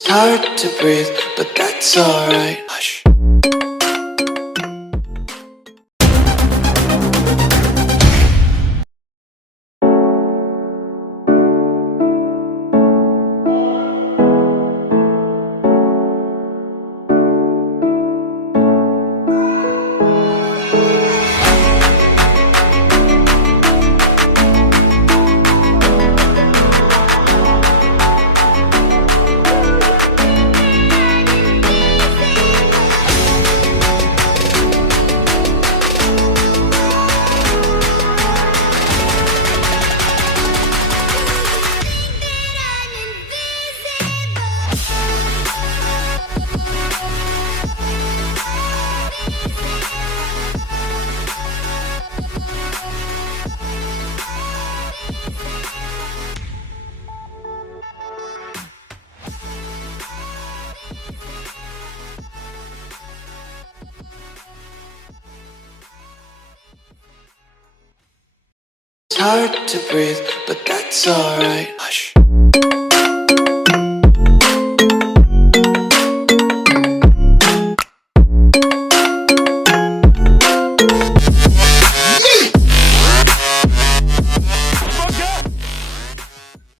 It's hard to breathe, but that's alright. Hush. It's hard to breathe, but that's alright.